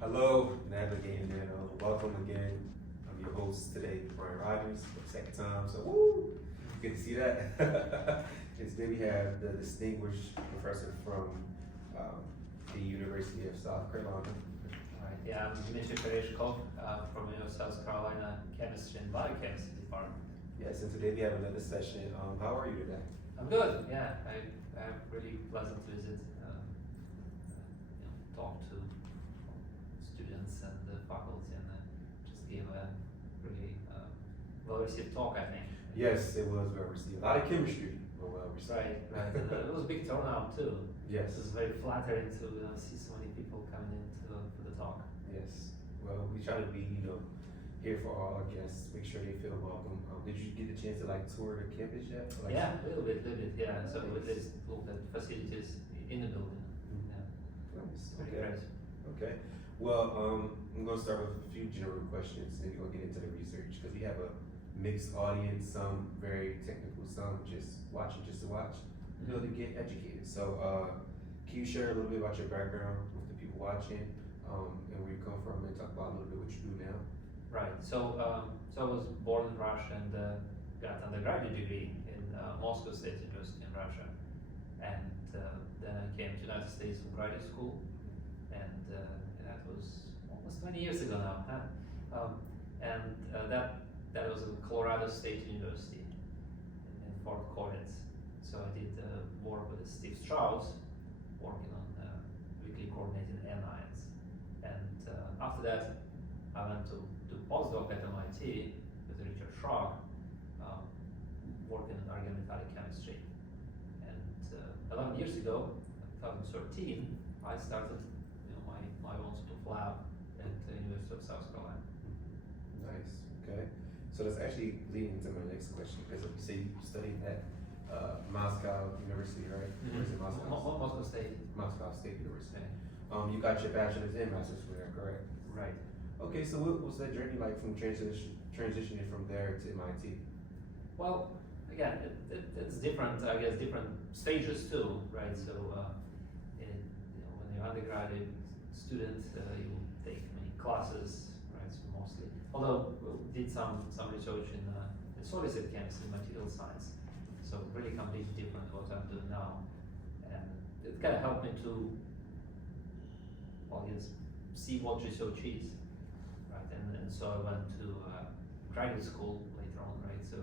Hello, navigating Nano. Welcome again. I'm your host today, Brian Rogers, for the second time. So, woo! Good to see that. And today we have the distinguished professor from the University of South Carolina. Right. Yeah, I'm Dmitry Peryshkov from the South Carolina Chemistry and Biochemistry Department. Yes, and today we have another session. How are you today? I'm good. Yeah, I really pleasant visit. Talk to students and the faculty, and just give a really well-received talk, I think. Yes, it was well received. A lot of chemistry, but well received. Right. And it was a big turnout too. Yes. It was very flattering to see so many people coming in for the talk. Yes. Well, we try to be, here for all our guests, make sure they feel welcome. Did you get a chance to tour the campus yet? Yeah, a little bit, yeah. So we just looked at facilities in the building. Yeah. Nice. Pretty Okay. great. Okay. Well, I'm going to start with a few general questions, then we're going to get into the research because we have a mixed audience, some very technical, some just watching just to watch, to get educated. So, can you share a little bit about your background with the people watching, and where you come from, and talk about a little bit what you do now? Right. So I was born in Russia and got undergraduate degree in Moscow State University in Russia, and then I came to the United States for graduate school, and that was almost 20 years ago now. Huh? That was in Colorado State University in Fort Collins. So I did work with Steve Strauss, working on weakly coordinated anions, and after that I went to do postdoc at MIT with Richard Schrock, working in organometallic chemistry. And 11 years ago, 2013, I started my own sort of lab at the University of South Carolina. Nice. Okay. So that's actually leading into my next question because you say you studied at Moscow University, right? Or is it Moscow? Moscow State. Moscow State University. Okay. You got your bachelor's and master's from there, correct? Right. Okay, so what was that journey like from transitioning from there to MIT? Well, again, it's different, I guess, different stages too, right? So, when you're undergraduate student, you take many classes, right? So mostly, although we did some research in solid state chemistry, material science, so really completely different what I'm doing now, and it kind of helped me to, well, yes, see what research is. And so I went to graduate school later on, right? So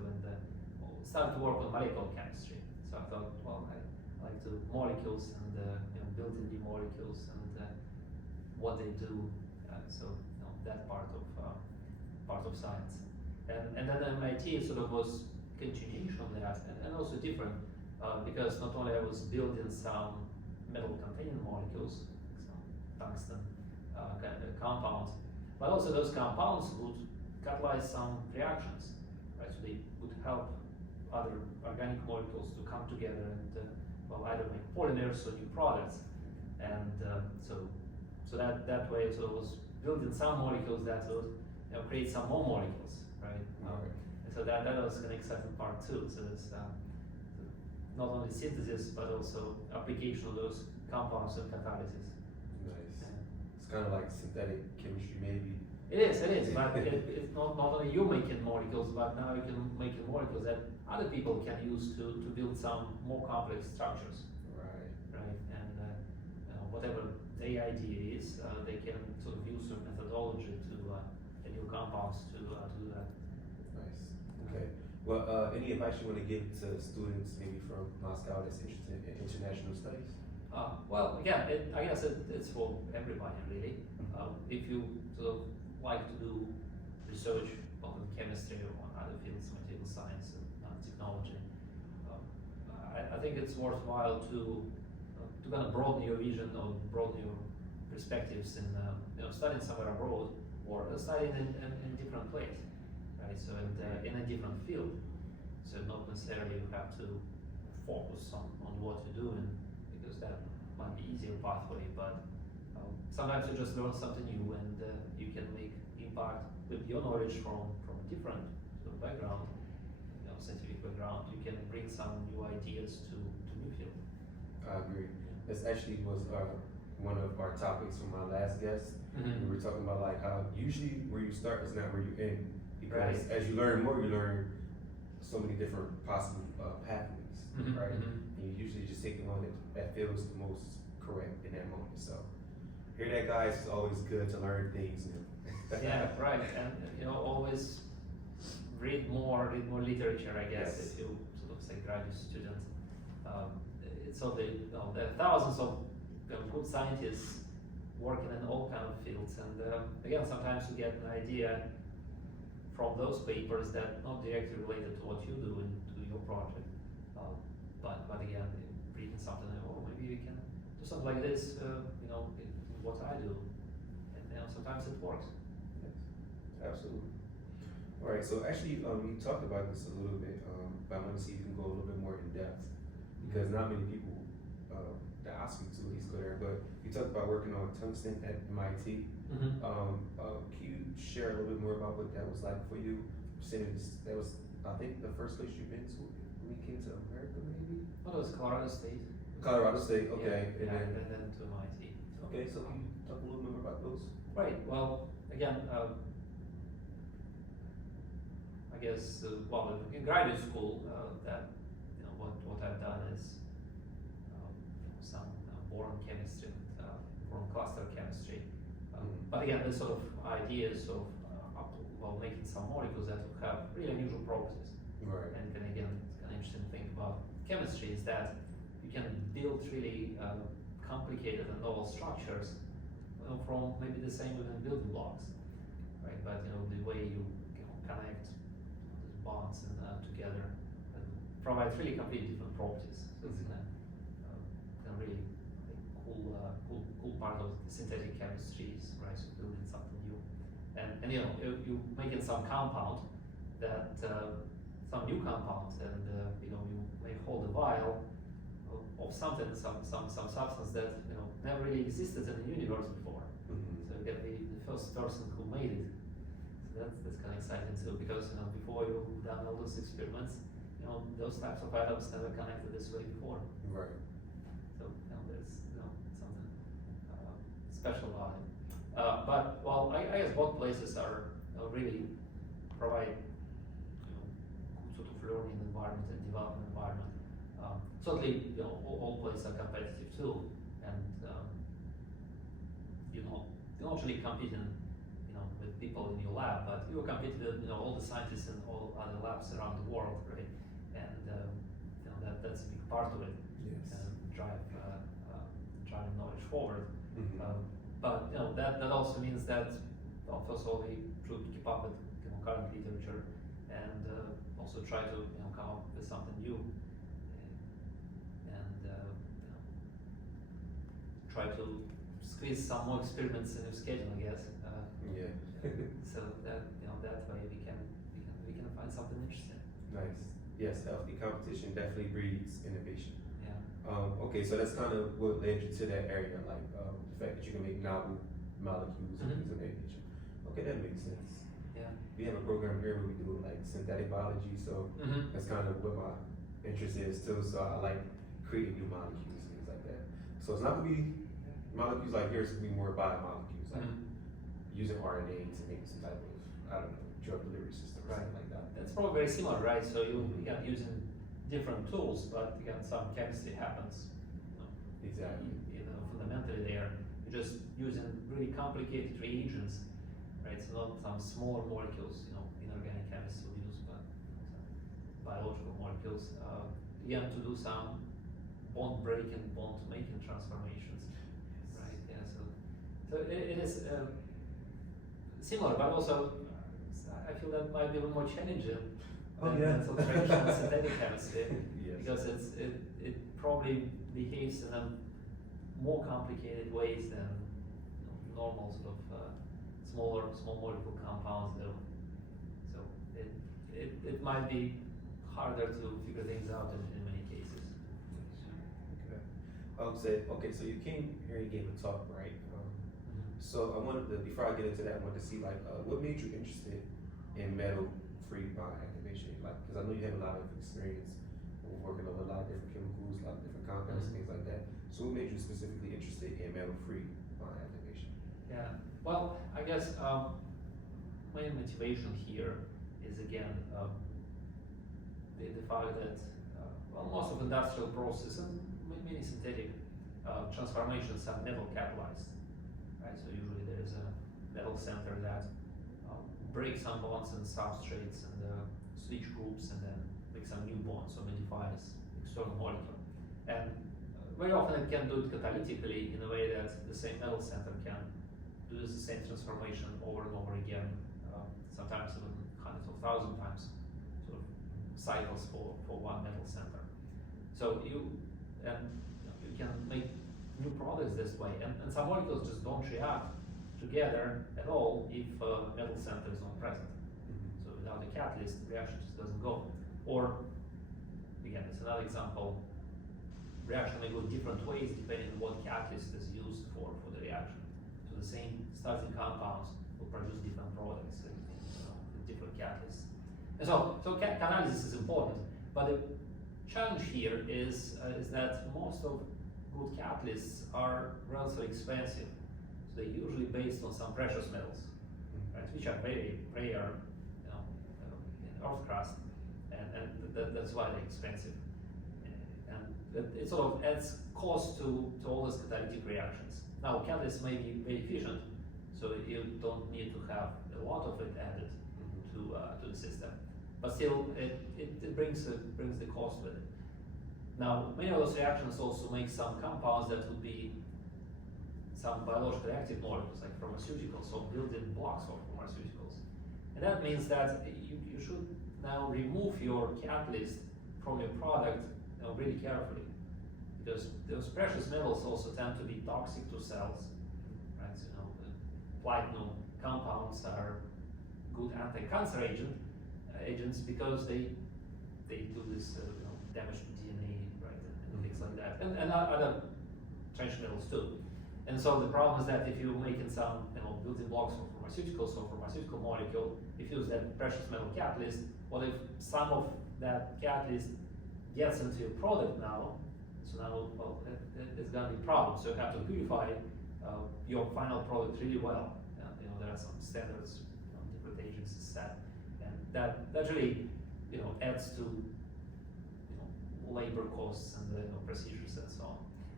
started to work on molecular chemistry. So I thought, well, I like to molecules and building new molecules and what they do. So that part of science. And then MIT sort of was continuation of that, and also different because not only I was building some metal-containing molecules, some tungsten kind of compounds, but also those compounds would catalyze some reactions, right? So they would help other organic molecules to come together and either make polymers or new products. And so that way, so it was building some molecules that would create some more molecules, right? And so that was an exciting part too. So it's not only synthesis but also application of those compounds and catalysis. Nice. It's kind of like synthetic chemistry, maybe. It is, but it's not only you making molecules, but now you can make molecules that other people can use to build some more complex structures. Right. And whatever their idea is, they can sort of use some methodology to new compounds to do that. Nice. Okay. Well, any advice you want to give to students, maybe from Moscow, that's interested in international studies? Well, again, I guess it's for everybody really. If you sort of like to do research on chemistry or on other fields, material science and technology, I think it's worthwhile to kind of broaden your vision or broaden your perspectives in studying somewhere abroad or studying in different place, right? So in a different field. So not necessarily you have to focus on what you're doing because that might be easier pathway, but sometimes you just learn something new and you can make impact with your knowledge from a different sort of background, scientific background. You can bring some new ideas to new field. I agree. This actually was one of our topics from my last guest. We were talking about like how usually where you start is not where you end, because as you learn more, you learn so many different possible pathways, right? And you usually just take the one that feels the most correct in that moment. So hear that, guys. It's always good to learn things new. Yeah, right. And always read more literature, I guess, if you sort of say graduate student. So there are thousands of good scientists working in all kind of fields, and again, sometimes you get an idea from those papers that not directly related to what you do and to your project, but again, reading something, maybe we can do something like this, in what I do, and sometimes it works. Yes, absolutely. All right, so actually, you talked about this a little bit, but I want to see if you can go a little bit more in depth, because not many people that I speak to, at least go there, but you talked about working on tungsten at MIT. Can you share a little bit more about what that was like for you? That was, I think, the first place you've been to when you came to America, maybe? Well, it was Colorado State. Colorado State, okay. Yeah, and then to MIT. Okay, so can you talk a little bit more about those? Right, well, again, I guess, in graduate school, that, what I've done is some boron chemistry, boron cluster chemistry. But again, the sort of ideas of making some molecules that will have really unusual properties. Right. And then again, it's kind of interesting thing about chemistry is that you can build really complicated and novel structures from maybe the same within building blocks, right? But the way you connect these bonds and together provides really completely different properties. So it's kind of really cool part of the synthetic chemistries, right? So building something new, and you making some compound that some new compound, and you may hold a vial of something, some substance that never really existed in the universe before. So you can be the first person who made it. So that's kind of exciting too, because before you've done all those experiments, those types of atoms never connected this way before. Right. So there's something special about it. But I guess both places are really provide sort of learning environment and development environment. Certainly, all places are competitive too, and you're not really competing, with people in your lab, but you're competing with all the scientists in all other labs around the world, right? And that's a big part of it. Yes. Driving knowledge forward. But that also means that first of all we try to keep up with current literature, and also try to come up with something new, and try to squeeze some more experiments in your schedule, I guess. So that that way we can find something interesting. Nice. Yes, healthy competition definitely breeds innovation. Yeah. Okay, so that's kind of what led you to that area, like the fact that you can make novel molecules and things of that nature. Okay, that makes sense. Yeah. We have a program here where we do like synthetic biology, so that's kind of what my interest is too. So I like creating new molecules, things like that. So it's not gonna be molecules like yours, it's gonna be more biomolecules, like using RNA to make some type of, I don't know, drug delivery system or something like that. It's probably very similar, right? So you again using different tools, but again some chemistry happens. Exactly. Fundamentally there, you're just using really complicated reagents, right? It's not some smaller molecules, inorganic chemists will use, but biological molecules. Again, to do some bond breaking, bond making transformations, right? Yeah. So it is similar, but also I feel that might be a little more challenging than some traditional synthetic chemistry, because it probably behaves in a more complicated ways than normal sort of small molecule compounds do. So it might be harder to figure things out in many cases. Okay, so you came here and gave a talk, right? So I wanted to, before I get into that, I wanted to see like what made you interested in metal-free bond activation? Like, because I know you have a lot of experience working on a lot of different chemicals, a lot of different compounds, things like that. So what made you specifically interested in metal-free bond activation? Yeah, well, I guess main motivation here is again the fact that well, most of industrial processes and many synthetic transformations are metal catalyzed, right? So usually there is a metal center that breaks some bonds and substrates and switch groups and then make some new bonds or modifies external molecule. And very often it can do it catalytically in a way that the same metal center can do the same transformation over and over again, sometimes even hundreds of thousands times, sort of cycles for one metal center. So you can make new products this way, and some molecules just don't react together at all if metal center is not present. So without a catalyst, the reaction just doesn't go. Or again, it's another example. Reaction may go different ways depending on what catalyst is used for the reaction. So the same starting compounds will produce different products with different catalysts. And so catalysis is important, but the challenge here is that most of good catalysts are relatively expensive. So they're usually based on some precious metals, right, which are very rare, in earth crust, and that's why they're expensive. And it sort of adds cost to all these catalytic reactions. Now, catalysts may be very efficient, so you don't need to have a lot of it added to the system. But still, it brings the cost with it. Now, many of those reactions also make some compounds that would be some biologically active molecules, like pharmaceuticals or building blocks of pharmaceuticals. And that means that you should now remove your catalyst from your product really carefully, because those precious metals also tend to be toxic to cells, right? So, the platinum compounds are good anti-cancer agents because they do this damage to DNA, right, and things like that, and other trace metals too. And so the problem is that if you're making some building blocks for pharmaceuticals or pharmaceutical molecule, if you use that precious metal catalyst, what if some of that catalyst gets into your product now? So now, well, it's going to be a problem. So you have to purify your final product really well. There are some standards, different agencies set, and that really, adds to labor costs and procedures and so on.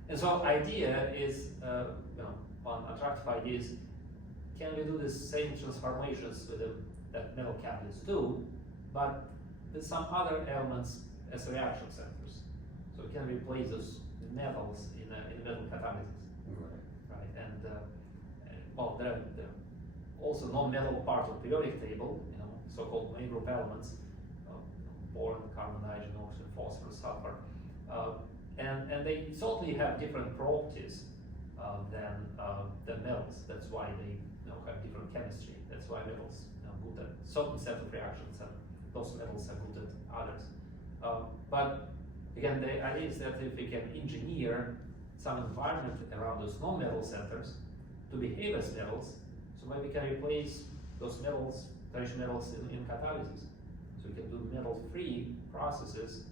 And so idea is, one attractive idea is, can we do the same transformations with that metal catalyst too, but with some other elements as reaction centers? So we can replace those metals in metal catalysis, right? And well, there are also non-metal part of periodic table, so-called main group elements, boron, carbon, nitrogen, oxygen, phosphorus, sulfur, and they certainly have different properties than metals. That's why they have different chemistry. That's why metals good at certain set of reactions, and those metals are good at others. But again, the idea is that if we can engineer some environment around those non-metal centers to behave as metals, so maybe we can replace those metals, trace metals in catalysis. So we can do metal-free processes,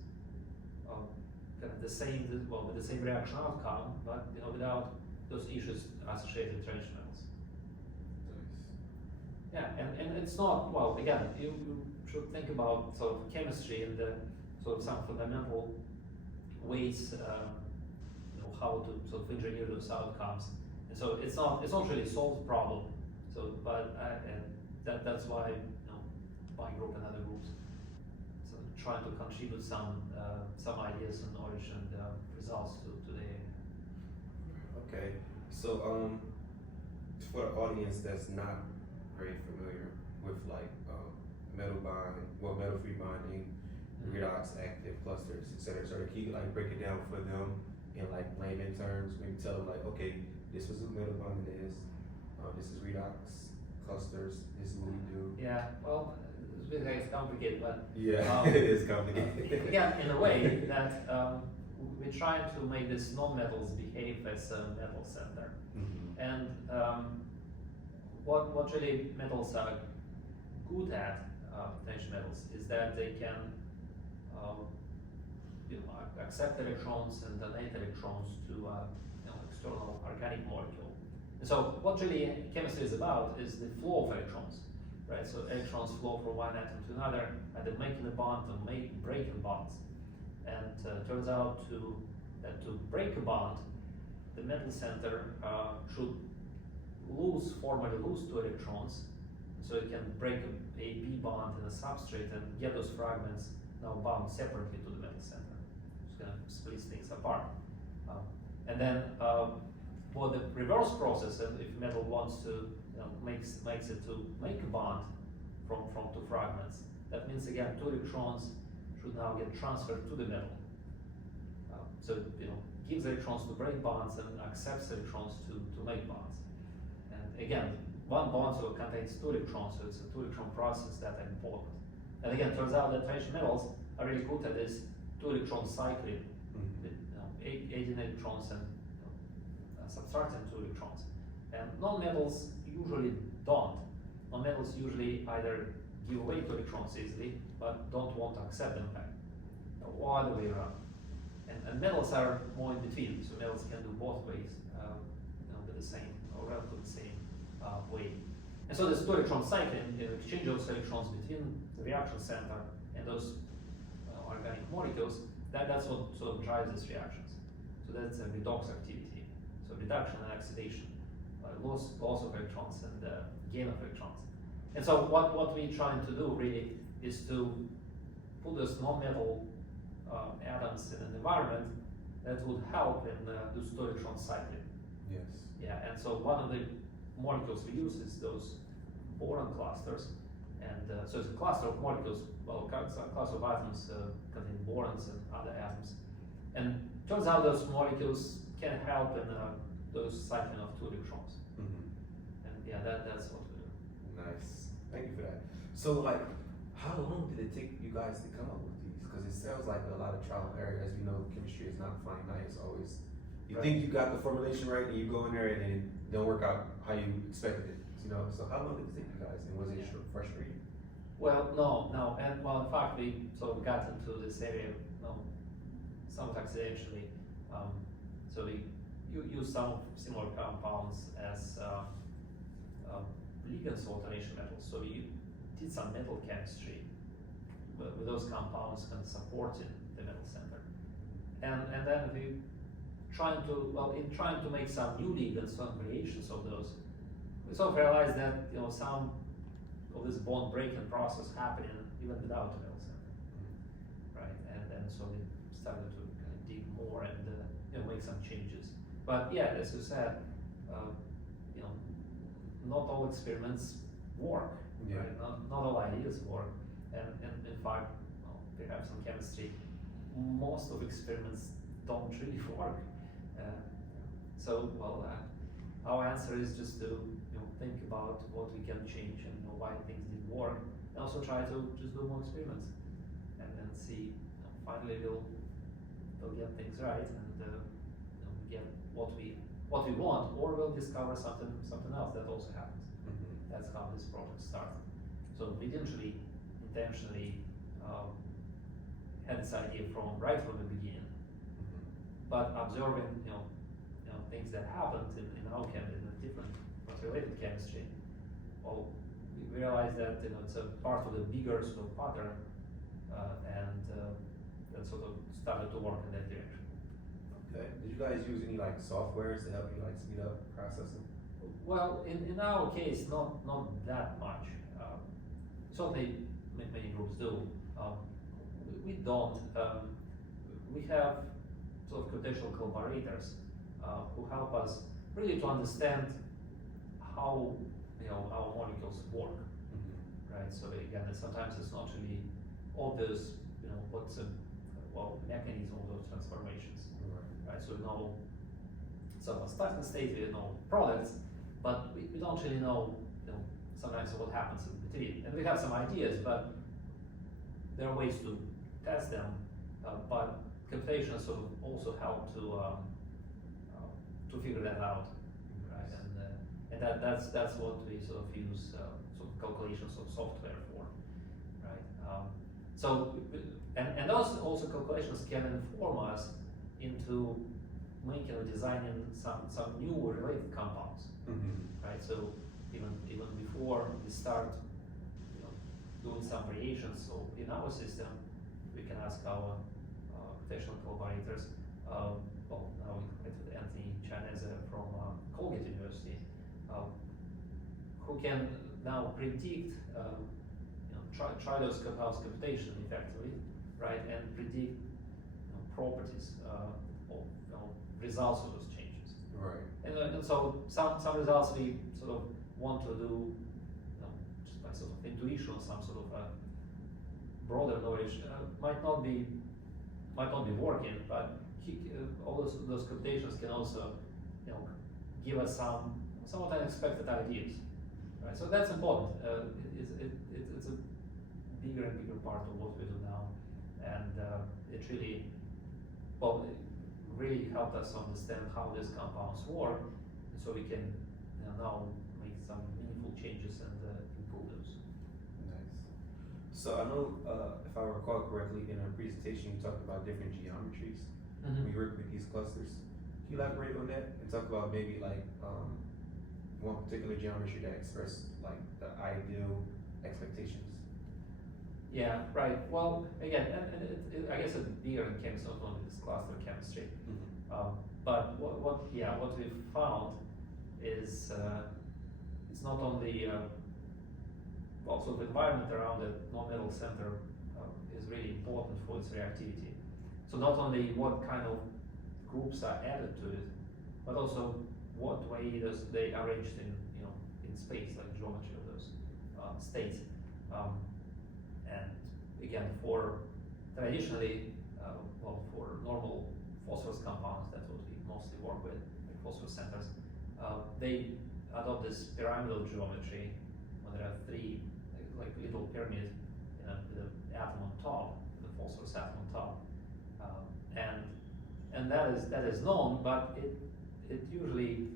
kind of with the same reaction outcome, but without those issues associated with trace metals. Yeah, and it's not, well, again, you should think about sort of chemistry and sort of some fundamental ways, how to sort of engineer those outcomes. And so it's not really a solved problem. So, but that's why my group and other groups sort of trying to contribute some ideas and knowledge and results to the area. Okay, so for the audience that's not very familiar with like metal-free bonding, redox, active clusters, etc. So can you like break it down for them in like layman terms? Maybe tell them like, okay, this was what metal bonding is. This is redox clusters. This is what we do. Yeah, well, it's complicated, but yeah, it is complicated. Again, in a way that we're trying to make these non-metals behave as a metal center, and what really metals are good at, potential metals, is that they can accept electrons and donate electrons to external organic molecule. And so what really chemistry is about is the flow of electrons, right? So electrons flow from one atom to another, either making a bond or breaking bonds. And turns out that to break a bond, the metal center should formally lose 2 electrons, so it can break a B bond in a substrate and get those fragments now bound separately to the metal center. It's going to split things apart. And then for the reverse process, if metal wants to makes it to make a bond from 2 fragments, that means again 2 electrons should now get transferred to the metal. So it gives electrons to break bonds and accepts electrons to make bonds. And again, one bond contains 2 electrons, so it's a 2 electron process that are important. And again, turns out that traditional metals are really good at this 2 electron cycling, with 18 electrons and subtracting 2 electrons. And non-metals usually don't. Non-metals usually either give away 2 electrons easily, but don't want to accept them back, or other way around. And metals are more in between, so metals can do both ways, with the same, or relatively the same way. And so this 2 electron cycling, exchange of electrons between the reaction center and those organic molecules, that's what sort of drives these reactions. So that's a redox activity. So reduction and oxidation, loss of electrons and gain of electrons. And so what we're trying to do really is to put those non-metal atoms in an environment that would help in this 2 electron cycling. Yes. Yeah, and so one of the molecules we use is those boron clusters. And so it's a cluster of molecules, well, it's a cluster of atoms containing borons and other atoms. And turns out those molecules can help in those cycling of 2 electrons. Mm-hmm. And yeah, that's what we do. Nice. Thank you for that. So, like, how long did it take you guys to come up with these? Because it sounds like a lot of trial and error. As we know, chemistry is not fine line. It's always, you think you got the formulation right, and you go in there and then it don't work out how you expected it. So how long did it take you guys, and was it frustrating? Well, no, and well, in fact, we sort of got into this area, somewhat accidentally. So we use some similar compounds as ligands for alternation metals. So we did some metal chemistry with those compounds kind of supporting the metal center, and then we trying to make some new ligands, some variations of those. We sort of realized that some of this bond breaking process happening even without the metal center, right? And then so we started to kind of dig more and make some changes. But yeah, as you said, not all experiments work, right? Not all ideas work, and in fact, perhaps in chemistry, most of experiments don't really work. Our answer is just to think about what we can change and why things didn't work, and also try to just do more experiments, and then see. Finally, we'll get things right, and get what we want, or we'll discover something else that also happens. Mm-hmm. That's how this project started. So we didn't really intentionally had this idea right from the beginning, but observing things that happened in our chemistry, in a different but related chemistry, well, we realized that it's a part of the bigger sort of pattern, and that sort of started to work in that direction. Okay. Did you guys use any like softwares to help you like speed up processing? Well, in our case, not that much. Certainly, many groups do. We don't. We have sort of computational collaborators who help us really to understand how our molecules work, right? So again, sometimes it's not really obvious, what's the mechanism of those transformations, right? So we know some starting state, we know products, but we don't really know, sometimes what happens in between. And we have some ideas, but there are ways to test them. But computation sort of also help to figure that out, right? And that's what we sort of use sort of calculations of software for, right? So, and those also calculations can inform us into making or designing some new related compounds, right? So even before we start, doing some variations in our system, we can ask our professional collaborators. Well, now we collect with Anthony Chaneze from Colgate University, who can now predict, try those compounds computation effectively, right, and predict properties or results of those changes. Right. And so some results we sort of want to do just by sort of intuition or some sort of broader knowledge might not be working, but all those computations can also give us some somewhat unexpected ideas, right? So that's important. It's a bigger and bigger part of what we do now, and it really really helped us understand how these compounds work, so we can now make some meaningful changes and improve those. Nice. So I know, if I recall correctly, in our presentation you talked about different geometries when you work with these clusters. Can you elaborate on that and talk about maybe like one particular geometry that expressed like the ideal expectations? Yeah, right. Well, again, and I guess it's bigger in chemistry, not only this cluster chemistry. But what we've found is it's not only also the environment around the non-metal center is really important for its reactivity. So not only what kind of groups are added to it, but also what way they are arranged in space, like geometry of those states. And again, for traditionally, for normal phosphorus compounds, that's what we mostly work with, like phosphorus centers, they adopt this pyramidal geometry when there are three, like little pyramid with an atom on top, the phosphorus atom on top, and that is known, but it usually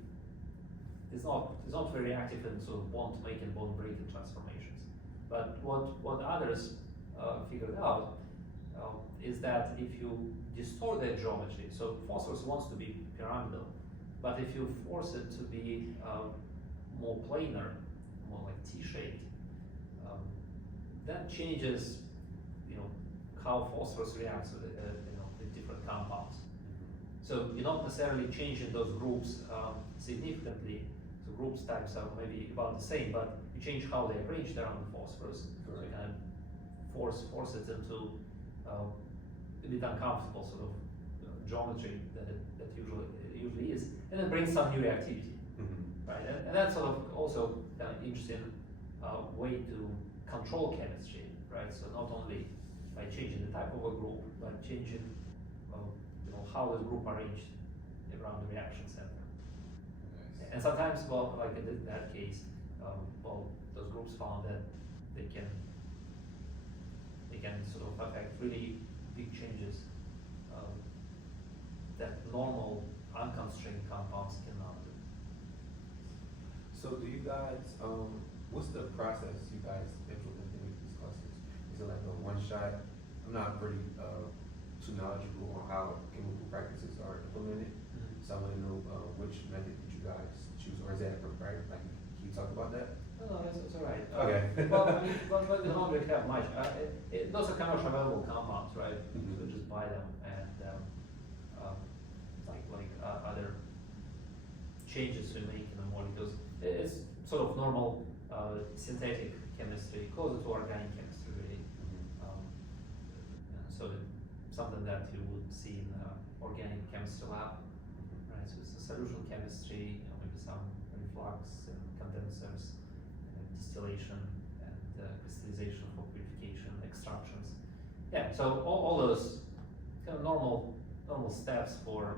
is not very active in sort of bond making, bond breaking transformations. But what others figured out is that if you distort their geometry, so phosphorus wants to be pyramidal, but if you force it to be more planar, more like T-shaped, that changes, how phosphorus reacts with different compounds. So you're not necessarily changing those groups significantly. So groups types are maybe about the same, but you change how they arranged around the phosphorus. So you kind of force it into a bit uncomfortable sort of geometry that usually is, and it brings some new reactivity, right? And that's sort of also an interesting way to control chemistry, right? So not only by changing the type of a group, but changing how the group arranged around the reaction center. Nice. And sometimes, like in that case, those groups found that they can sort of affect really big changes that normal unconstrained compounds cannot do. So do you guys, what's the process you guys implementing with these clusters? Is it like a one shot? I'm not pretty too knowledgeable on how chemical practices are implemented. So I want to know which method did you guys choose, or is that right? Like, can you talk about that? No, that's all right. Okay. Well, I mean, but we don't really have much. Those are commercially available compounds, right? So just buy them, and like other changes we make in the molecules, it's sort of normal synthetic chemistry, closer to organic chemistry, really. So something that you would see in organic chemistry lab, right? So it's a solution chemistry, maybe some reflux and condensers, distillation and crystallization for purification, extractions. Yeah, so all those kind of normal steps for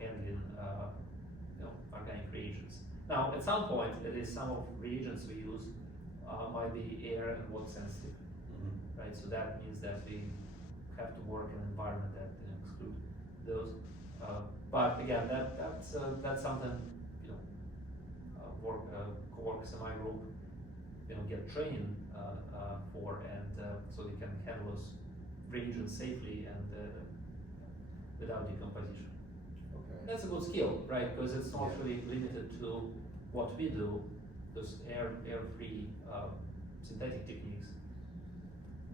handling organic reagents. Now, at some point, some of reagents we use might be air and water sensitive, right? So that means that we have to work in an environment that exclude those. But again, that's something coworkers in my group get training for, and so they can handle those reagents safely and without decomposition. Okay. That's a good skill, right? Because it's not Yeah. really limited to what we do. Those air-free synthetic techniques,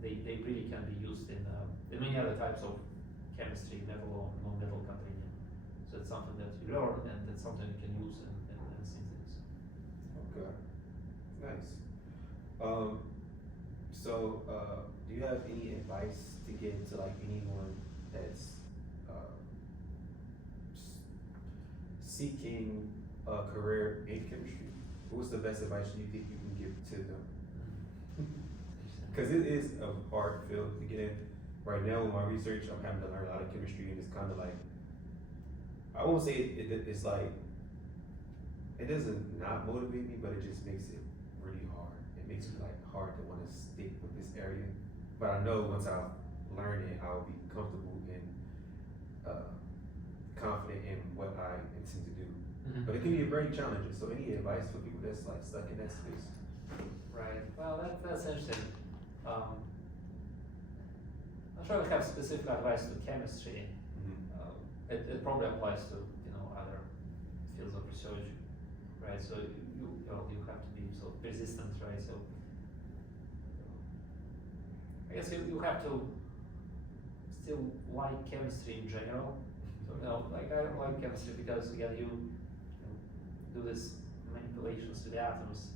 they really can be used in many other types of chemistry, metal or non-metal containing. So it's something that you learn, and it's something you can use in synthesis. Okay. Nice. So do you have any advice to give to like anyone that's seeking a career in chemistry? What's the best advice you think you can give to them? Because it is a hard field to get in. Right now, with my research, I'm having to learn a lot of chemistry, and it's kind of like, I won't say it's like, it doesn't not motivate me, but it just makes it really hard. It makes me like hard to want to stick with this area. But I know once I learn it, I'll be comfortable and confident in what I intend to do. Mm-hmm. But it can be very challenging. So any advice for people that's like stuck in that space? Right. Well, that's interesting. I'm not sure I have specific advice to chemistry. Mm-hmm. It probably applies to other fields of research, right? So you have to be so persistent, right? So I guess you have to still like chemistry in general. So like I don't like chemistry because again you do this manipulations to the atoms.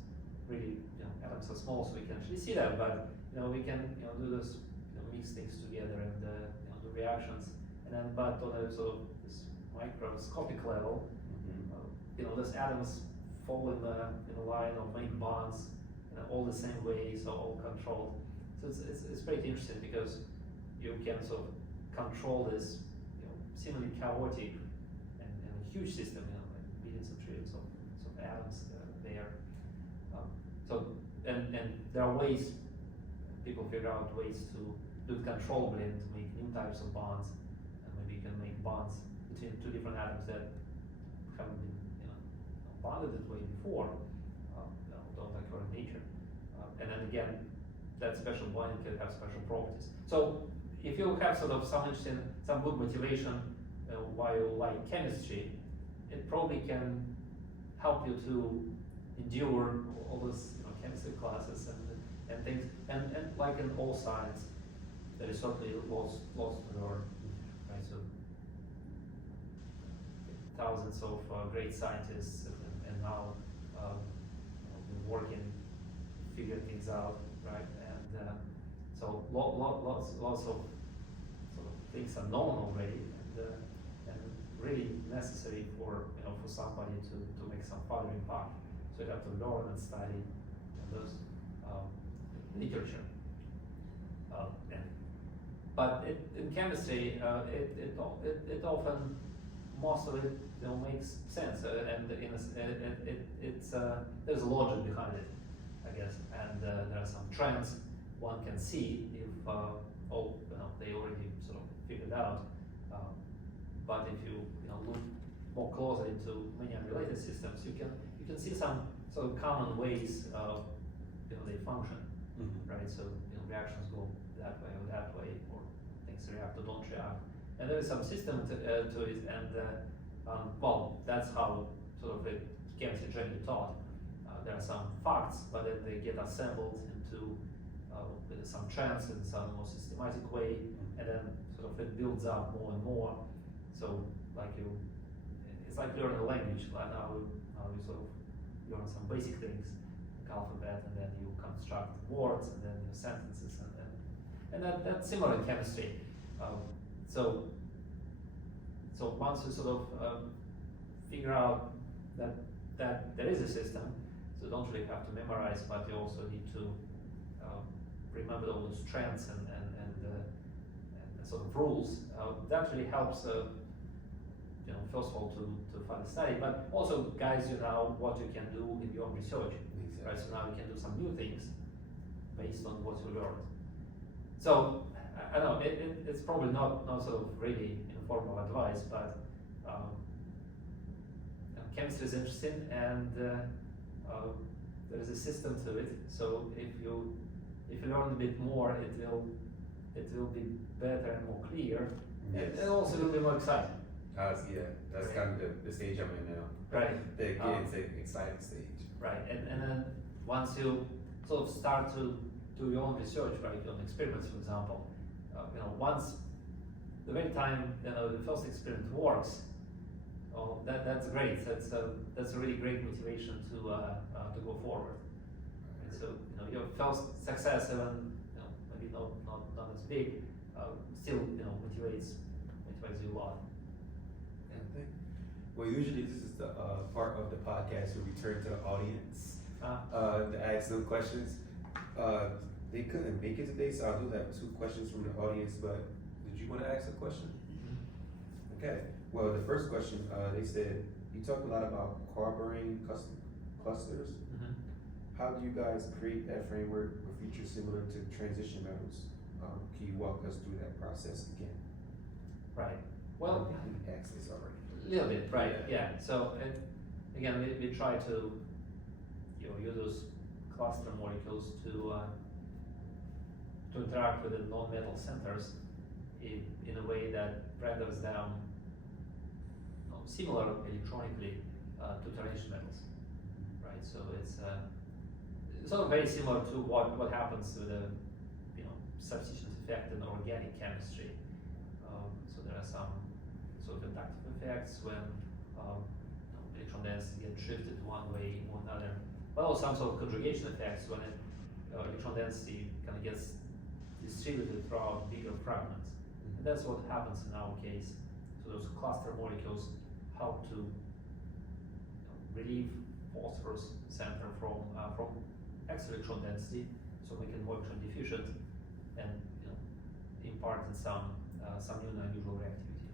Really, atoms are small, so we can actually see them, but we can do this, mix things together and do reactions, and then but on a sort of this microscopic level, those atoms fall in a line or make bonds, all the same way, so all controlled. So it's pretty interesting because you can sort of control this seemingly chaotic and huge system, like billions and trillions of atoms there. So and there are ways people figure out ways to do control blend to make new types of bonds, and maybe you can make bonds between two different atoms that haven't been bonded that way before, don't occur in nature, and then again that special bonding can have special properties. So if you have sort of some good motivation why you like chemistry, it probably can help you to endure all those chemistry classes and things, and like in all science, there is certainly lots to learn, right? So thousands of great scientists and now working, figuring things out, right? And so lots of sort of things are known already, and really necessary for for somebody to make some further impact. So you have to learn and study those literature. But in chemistry, it often, most of it makes sense, and it's there's a logic behind it, I guess, and there are some trends one can see if they already sort of figured out. But if you look more closely into many unrelated systems, you can see some sort of common ways they function, right? So reactions go that way or that way, or things react or don't react, and there is some system to it, and well, that's how sort of chemistry generally taught. There are some facts, but then they get assembled into with some trends in some more systematic way, and then sort of it builds up more and more. So it's like learning a language. Like now you sort of learn some basic things, like alphabet, and then you construct words, and then your sentences, and that's similar in chemistry. So once you sort of figure out that there is a system, so you don't really have to memorize, but you also need to remember all those trends and sort of rules. That really helps. First of all, to further study, but also guides you now what you can do in your research. Exactly. Right? So now you can do some new things based on what you learned. So I know it's probably not sort of really informal advice, but chemistry is interesting, and there is a system to it. So if you learn a bit more, it will be better and more clear, and also will be more exciting. That's kind of the stage I'm in now. Right. The kids, exciting stage. Right, and then once you sort of start to do your own research, right, on experiments, for example, once the very time the first experiment works, that's great. That's a really great motivation to go forward. And so your first success, even maybe not as big, still motivates you a lot. Well, usually this is the part of the podcast where we turn to the audience to ask them questions. They couldn't make it today, so I do have 2 questions from the audience, but did you want to ask a question? Mm-hmm. Okay. Well, the first question, they said, you talked a lot about carbureting clusters. Mm-hmm. How do you guys create that framework with features similar to transition metals? Can you walk us through that process again? Right. Well, we asked this already. A little bit, right? Yeah. So again, we try to use those cluster molecules to interact with the non-metal centers in a way that renders them similar electronically to transition metals, right? So it's sort of very similar to what happens with the substitution effect in organic chemistry. So there are some sort of inductive effects when electron density gets shifted one way or another, but also some sort of conjugation effects when electron density kind of gets distributed throughout bigger fragments. And that's what happens in our case. So those cluster molecules help to relieve phosphorus center from extra electron density, so we can work on diffusion and impart in some new and unusual reactivity.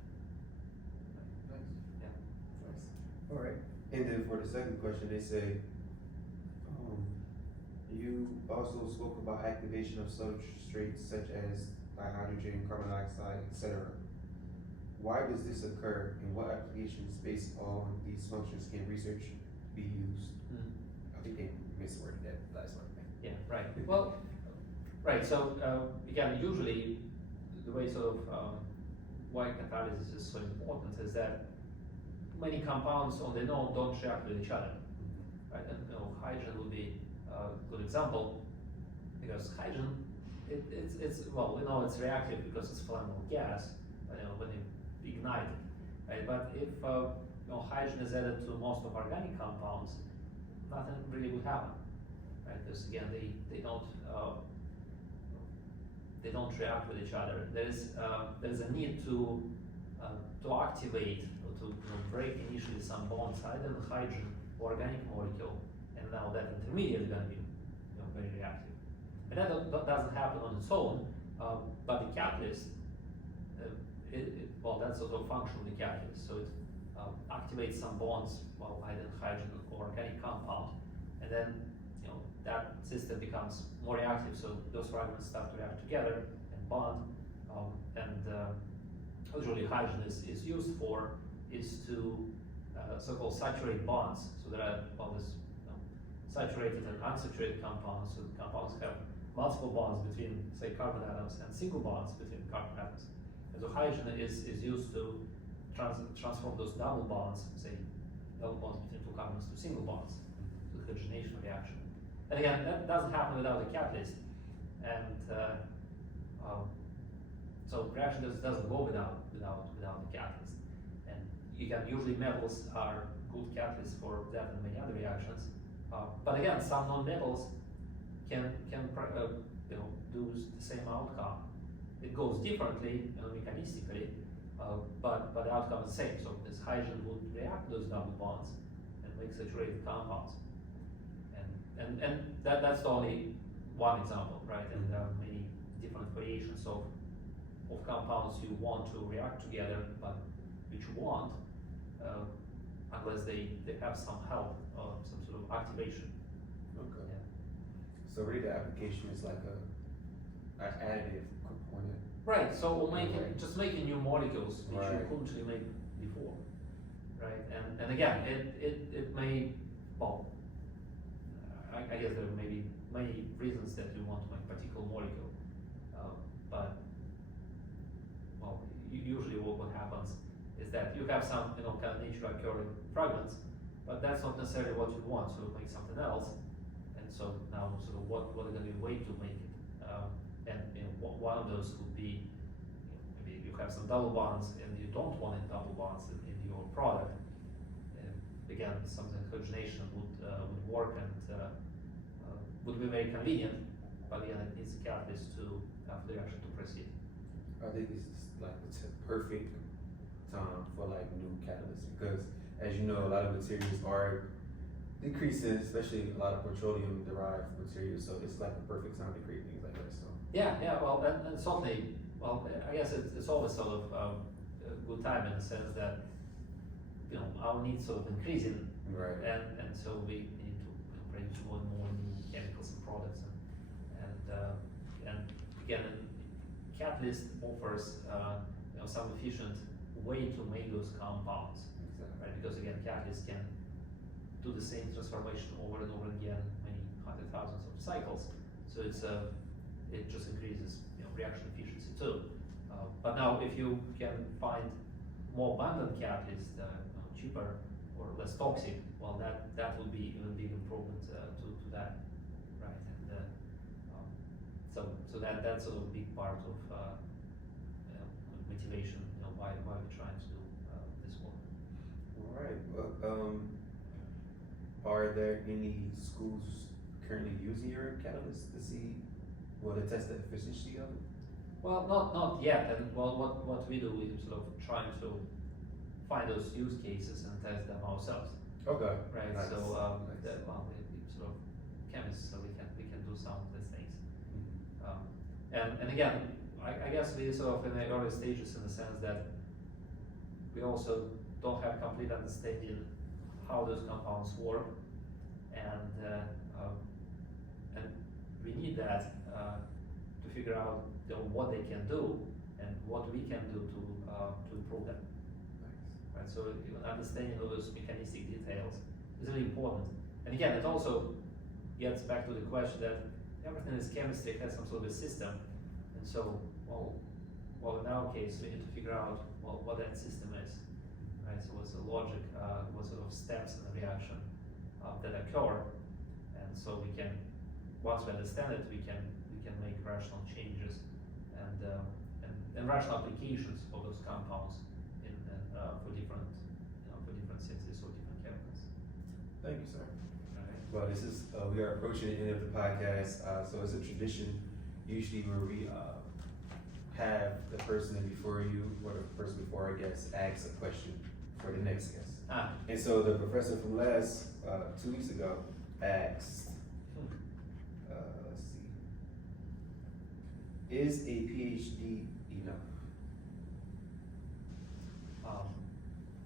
Nice. Yeah. Nice. All right. And then for the second question, they say, you also spoke about activation of substrates such as hydrogen, carbon dioxide, etc. Why does this occur, and what applications based on these functions can research be used? I think they misworded that last one. Yeah, right. Well, right. So again, usually the way sort of why catalysis is so important is that many compounds on their own don't react with each other, right? And hydrogen would be a good example, because hydrogen it's well, we know it's reactive because it's flammable gas, when you ignite it, right? But if hydrogen is added to most of organic compounds, nothing really would happen, right? Because again, they don't react with each other. There's a need to activate or to break initially some bonds either in the hydrogen or organic molecule, and now that intermediate is going to be very reactive. And that doesn't happen on its own, but the catalyst, well, that's sort of function of the catalyst. So it activates some bonds, either in hydrogen or organic compound, and then that system becomes more reactive. So those fragments start to react together and bond, usually hydrogen is used for is to so-called saturate bonds. So there are this saturated and unsaturated compounds. So the compounds have multiple bonds between, say, carbon atoms and single bonds between carbon atoms. And so hydrogen is used to transform those double bonds, say, double bonds between 2 carbons to single bonds, to the hydrogenation reaction. And again, that doesn't happen without a catalyst. And so reaction doesn't go without the catalyst. And usually metals are good catalysts for that and many other reactions. But again, some non-metals can do the same outcome. It goes differently, mechanistically, but the outcome is the same. So this hydrogen would react to those double bonds and make saturated compounds. And that's only one example, right? And there are many different variations of compounds you want to react together, but which you want, unless they have some help or some sort of activation. Okay. Yeah. So really the application is like an additive component. Right, so just making new molecules which you couldn't really make before, right? And again, it may, well, I I guess there may be many reasons that you want to make particular molecule, but well, usually what happens is that you have some, you know, kind of naturally occurring fragments, but that's not necessarily what you want, so make something else. And so now, sort of, what are going to be a way to make it? And you know, one of those would be, you know, maybe you have some double bonds and you don't want any double bonds in your product. Again, something hydrogenation would work and would be very convenient, but again, it needs a catalyst to have the reaction to proceed. I think this is like it's a perfect time for like new catalysts because, as you know, a lot of materials are decreasing, especially a lot of petroleum derived materials. So it's like the perfect time to create things like this. So yeah, well, and certainly, well, I guess it's always sort of a good time in the sense that, you know, our needs sort of increasing, right, and so we need to, you know, produce more and more new chemicals and products, and again, catalyst offers you know, some efficient way to make those compounds, exactly, right? Because again, catalysts can do the same transformation over and over again, many hundred thousands of cycles. So it just increases, you know, reaction efficiency too. But now, if you can find more abundant catalysts, cheaper or less toxic, well, that would be even big improvement to that, right? And so that's sort of a big part of you know, motivation, you know, why we're trying to do this work. all right. Well, are there any schools currently using your catalyst to see, well, to test the efficiency of it? Well, not yet. And well, what we do, we sort of trying to find those use cases and test them ourselves. Okay. Right. Nice. So Nice. well, we sort of chemists, so we can do some of these things. And again, I guess we sort of in the early stages in the sense that we also don't have complete understanding how those compounds work, and we need that to figure out, you know, what they can do and what we can do to improve them. Nice. Right, so understanding of those mechanistic details is really important. And again, it also gets back to the question that everything is chemistry, has some sort of a system. And so, well, in our case, we need to figure out, well, what that system is. Right, so what's the logic, what sort of steps in the reaction that occur. And so we can, once we understand it, we can make rational changes and rational applications for those compounds for different, you know, for different synthesis or different chemicals. Thank you, sir. Right. Well, this is we are approaching the end of the podcast. So it's a tradition, usually where we have the person before you or the person before our guest ask a question for the next guest. And so the professor from last 2 weeks ago asked, let's see, is a Ph.D. enough?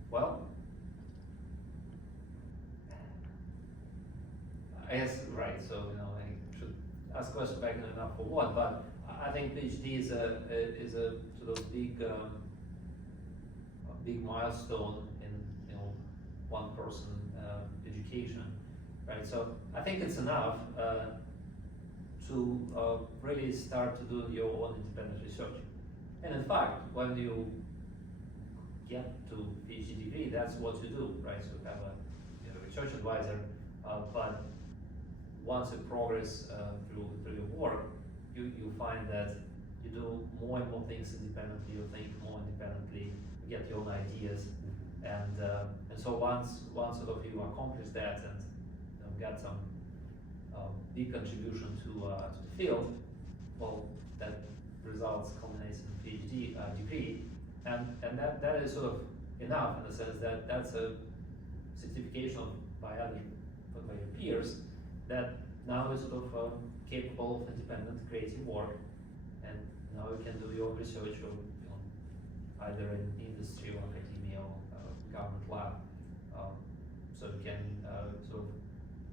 Well, I guess, right, so, you know, I should ask a question back enough for what, but I think PhD is a sort of big milestone in, you know, one person education, right? So I think it's enough to really start to do your own independent research. And in fact, when you get to PhD degree, that's what you do, right? So you have a, you know, research advisor, but once you progress through your work, you find that you do more and more things independently, you think more independently, you get your own ideas, and so once sort of you accomplish that and, you know, get some big contribution to the field, well, that results culminates in PhD degree, and that is sort of enough in the sense that that's a certification by your peers that now is sort of capable of independent creative work, and now you can do your own research or, you know, either in industry or academia or government lab. So you can sort of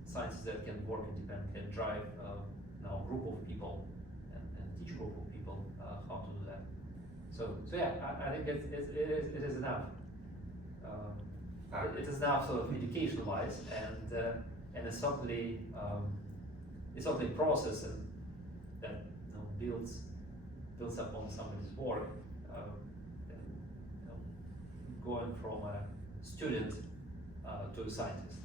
sciences that can work independently and drive now a group of people and teach a group of people how to do that. So yeah, I think it is enough. It is enough sort of education wise, and it's certainly it's only process and that builds upon somebody's work, and going from a student to a scientist.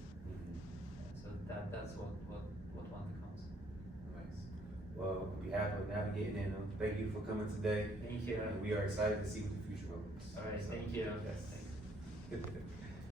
So that's what one becomes. Nice. Well, on behalf of Navigating Nano, thank you for coming today. Thank you. And we are excited to see what the future holds. All right, So, thank you. Yes. Thanks.